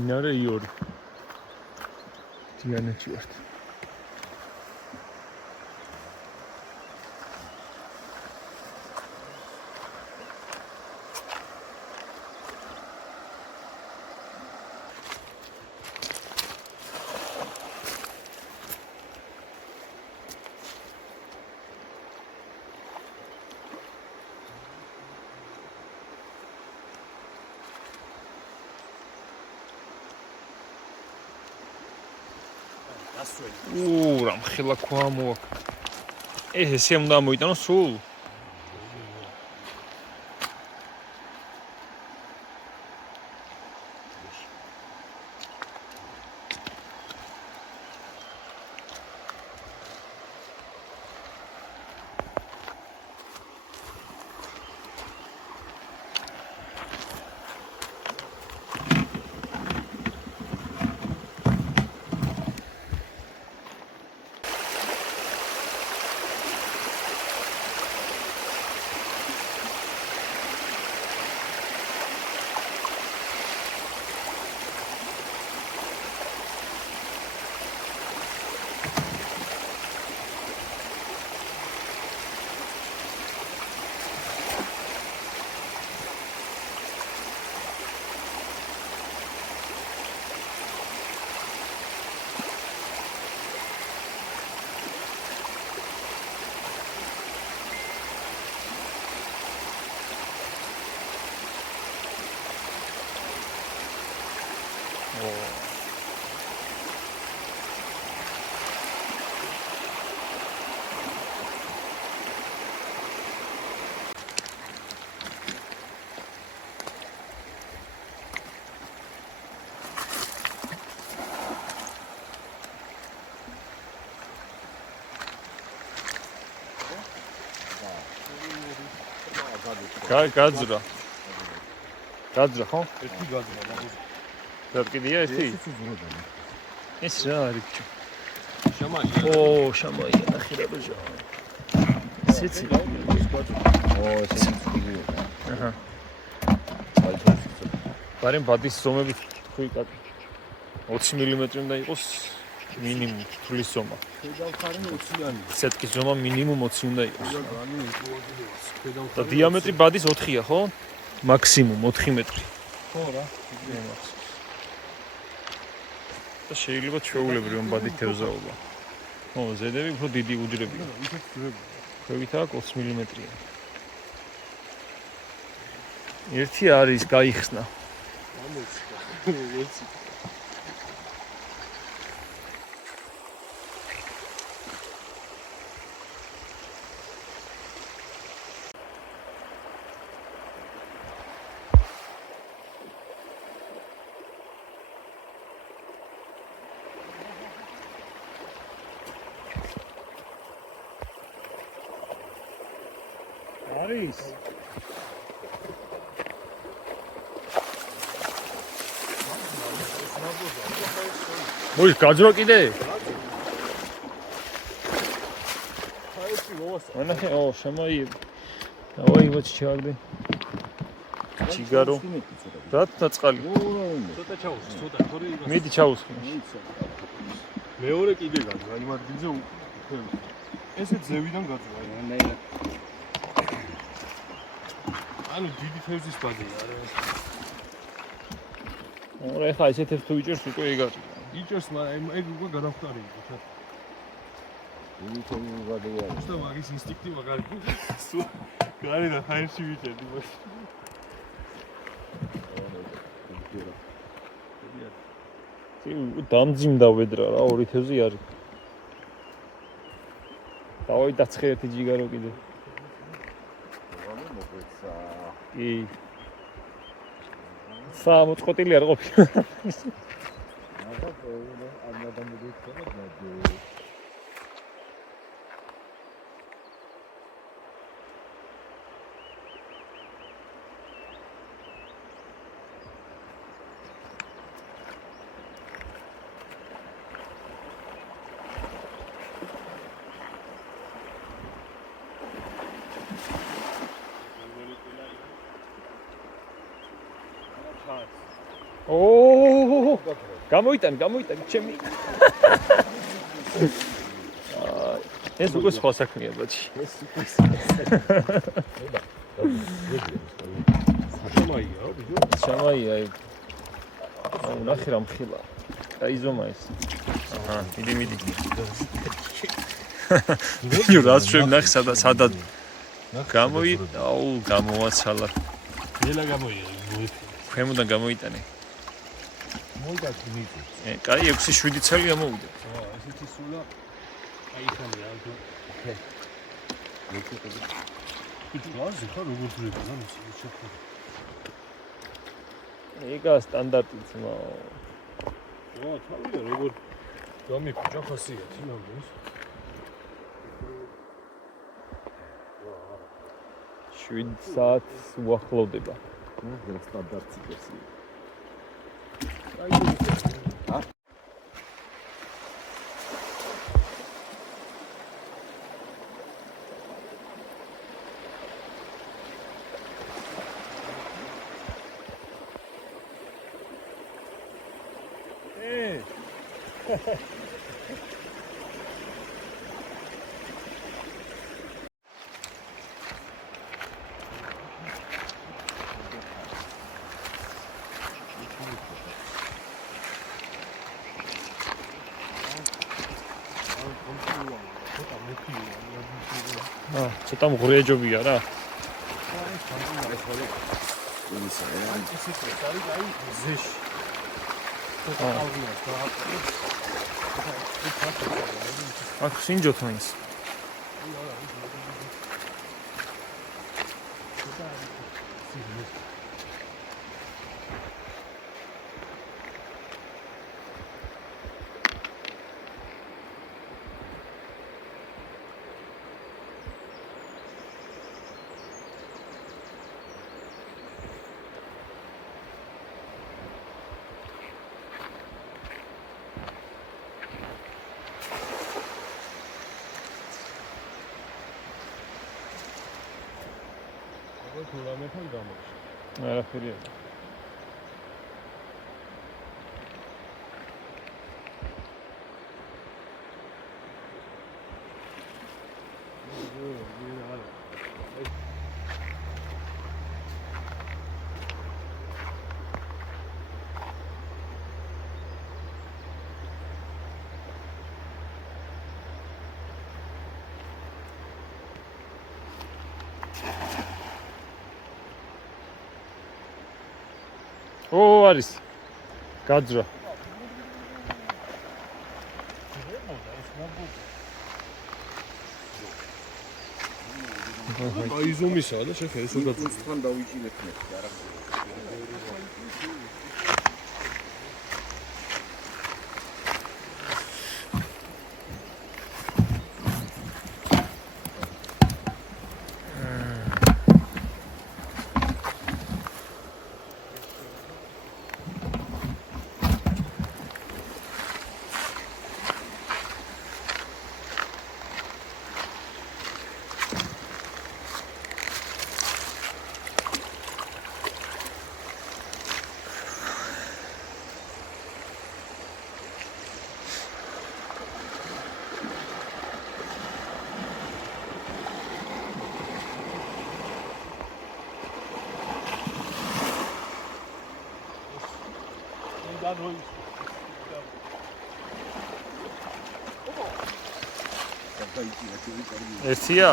მდინარე იური. დიანეთში ვართ. რამ ხელა ქვა მოაქვს. ესე უნდა მოიტანო სულ. გაძრა. გაძრა ხო? ერთი გაძრა. და კიდია ერთი? ეს რა არის? შამაია. ო, შამაია, ნახე რა ბეჟა. სიცი. ესეც გიგია. აჰა. საერთოდ. ბარემ ბადის ზომები ხუიკატი. 20 მმ უნდა იყოს მინიმუმ თulis ზომა. ფედალხარი 20-იანი. სეტკის ზომა მინიმუმ 20 უნდა იყოს. და დიამეტრი ბადის 4-ია, ხო? მაქსიმუმ 4 მეტრი. ხო რა. და შეიძლება ჩვეულებრივი რომ ბადი თევზაობა. ხო, ზედები უფრო დიდი უჯრებია. ისეთ ძრები. ქვევით აქ 20 მმ-ია. ერთი არის გაიხსნა. ამოც. არის მოი გაძრო კიდე? საერთოდ მოვასწრე. ანახე, ო, შემოიე. დავაი ვაჩიაგდე. ჩიგარო. რა დაწყალი? ცოტა ჩაუსხი, ცოტა თორე მიდი ჩაუსხი. მეორე კიდე გაძრა, იმ ადგილზე ესე ძევიდან გაძრა. ანუ დიდი თევზის ბადია არა. ორ ეხა ესეთ ერთ თუ იჭერს უკვე ეგარი. იჭერს, მაგრამ ეგ უკვე გადავხტარი იყო თან. იმიტომ ვადია. უბრალოდ მაგის ინსტინქტი მაგარი. სულ გარედან ჰაერში ვიჭერდი მას. დამძიმდა ვედრა რა, ორი თევზი არის. დავაი დაცხე ერთი ჯიგარო კიდე. კი. მოწყოტილი არ ყოფილა. ხარ. ო გამოიტან ჩემი ეს უკვე სხვა საქმეა ბაჭი ეს უკვე შამაია, ბიჭო. შამაია აუ ნახე რა მხილა დაიზომა ეს აჰა მიდი ნუ რას შევ ნახე სადაც აუ გამოაცალა ელა გამოიარე ქვემოდან გამოიტანე მოიგაცი მიწი. კაი 6-7 წელი ამოვიდა ესეთი სულა აი ხანია თუ ბიჭო ვაზი ხარ როგორ ძრები რა მის შეფო ეგა სტანდარტიც მა თავია როგორ გამიფუჭა ხასიათი ნამდვილად 7 საათს უახლოვდება სტანდარტი ვერსია ცოტა მღრიაჯობია რა აქ სინჯოთ მაინც თულამეთან გამოჩ. არაფერია ო არის გაძრა აი ზომისა და შეხე ესო გაძრა თან დავიჭინეთ მე არა ერთია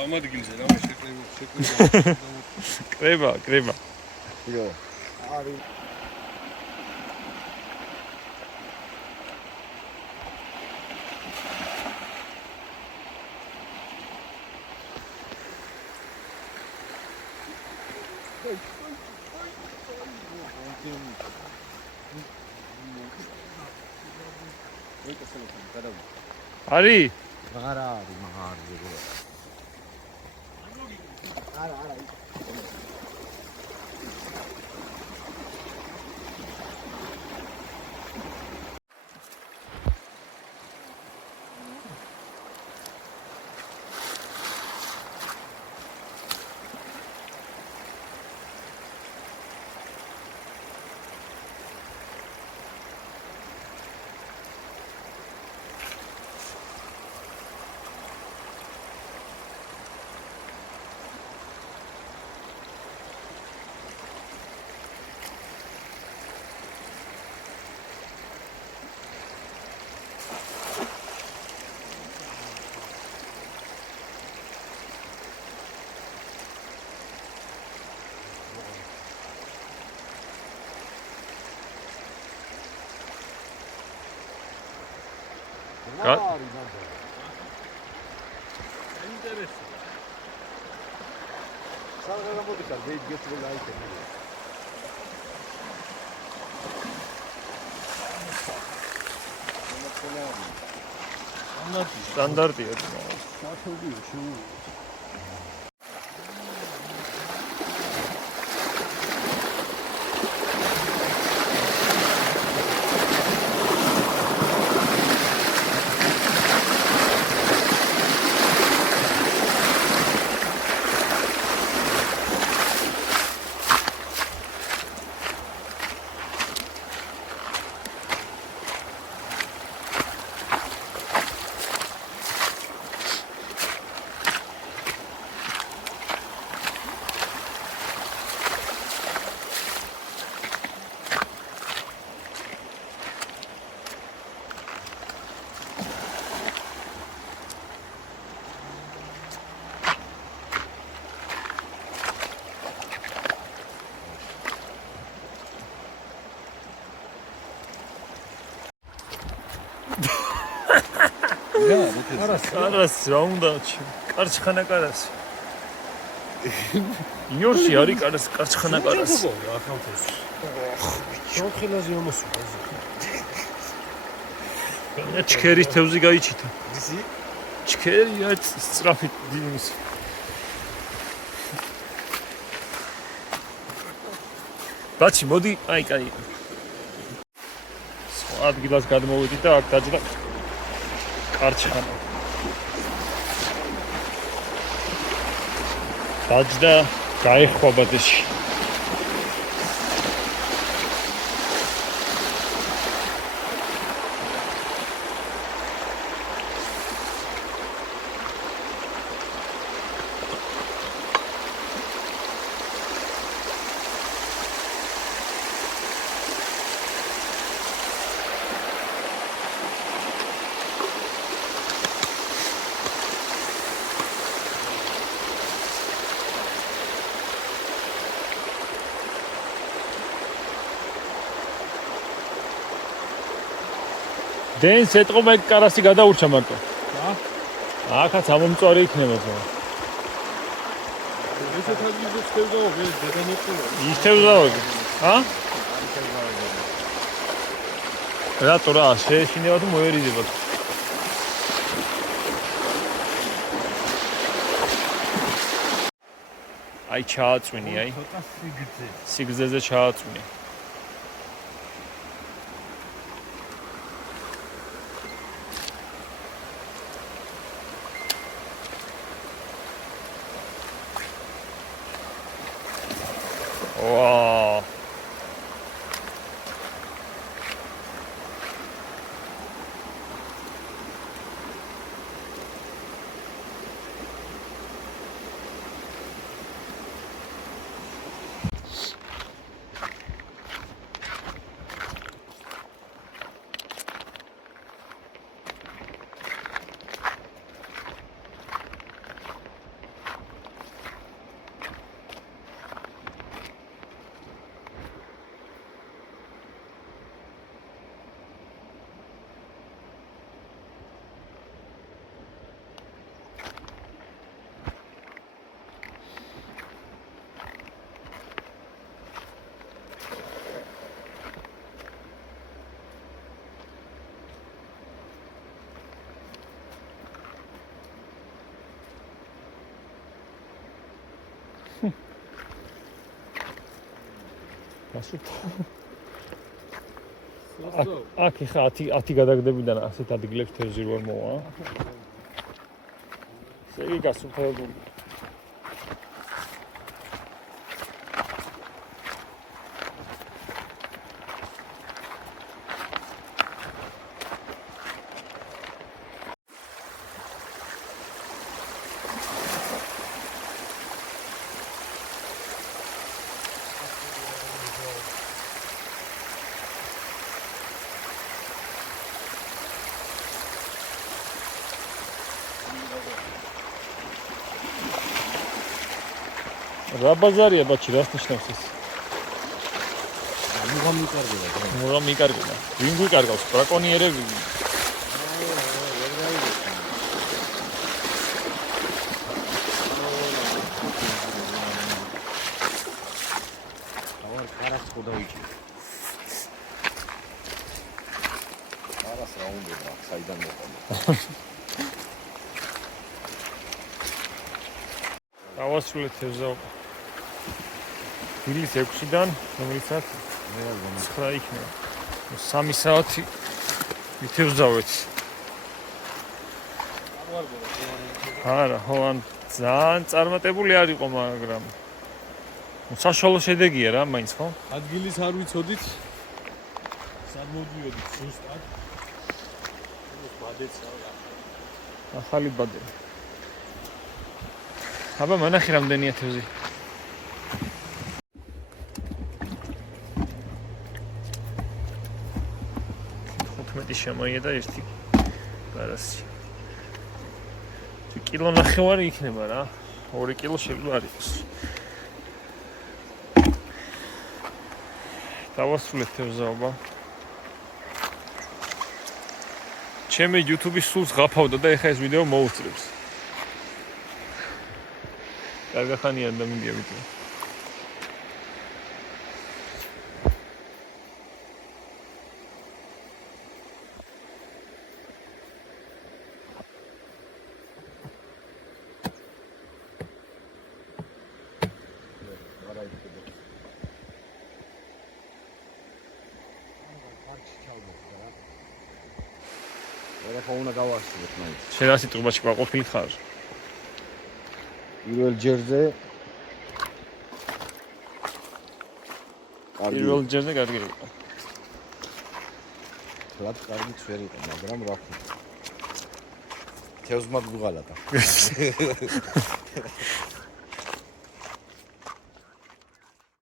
ამ ადგილზე რა შეკვება კრება არის არის არა არის არა ინტერესი. საღამო მოდიხარ, გეიგეთ რომ აიქეთ. სტანდარტია. საათოდი შუ. კარას რა უნდა კარჩხანა კარას იორში არის კარჩხანა კარას შოხილაზე ამოსულა ჩქერის თევზი გაიჩიტა ჩქერია სწრაფით დინის ბაჩი მოდი აი კაი სხვა ადგილას გადმოვედი და აქ დაჯდა კარჩხანა დაჯდა გაეხვა ბადეში დენს ეტყობა ეგ კარასი გადაურჩა მარტო. რა? აქაც ამომწვარი იქნება ხო? ესეთ ადგილზე ხდება დედამოწულა. იშთევზავები. ა? რატო რა შეეშინება თუ მოერიდება? აი ჩააწვინი აი. ცოტა სიგრძე. სიგრძეზე ჩააწვინი. 와. აქ ხა 10 გადაგდებიდან ასეთ ადგილებს თევზი რო არ მოვა. ესე იგი გასუფთავებული. რა ბაზარია ბაჩი რას ნიშნავს ეს? მუღამი კარგია. მუღამი კარგია. ვინ გვიკარგავს? ბრაკონიერები. დავასრულეთ თევზაობა. დილის 6-დან, რომელიცაც 9 იქნება. 3 საათი ვითევზავეთ. არა, ხო, ან ძალიან წარმატებული არ იყო, მაგრამ საშუალო შედეგია რა, მაინც ხო? ადგილის არ ვიცოდით. სად მოვდივედით ზუსტად? ბადეც რა. ახალი ბადე. აბა მანახი რამდენია თევზი. შემოია და 1 გარასი. კილო ნახევარი იქნება რა. 2 კილო შეიძლება არ იყოს. დავასრულეთ თევზაობა. ჩემი YouTube-ის სულს ღაფავდა და ეხლა ეს ვიდეო მოუსწრებს. კარგახანია და მინდია ვიდეო. ეხლა უნდა გავასრულოთ მაინც. შენ ასე ტყუპაში ყვაყოფილი ხარ? პირველ ჯერზე პირველ ჯერზე კარგი იყო. რაც კარგიც ვერ იყო, მაგრამ რა თქმა უნდა. თევზმა გუღალატა.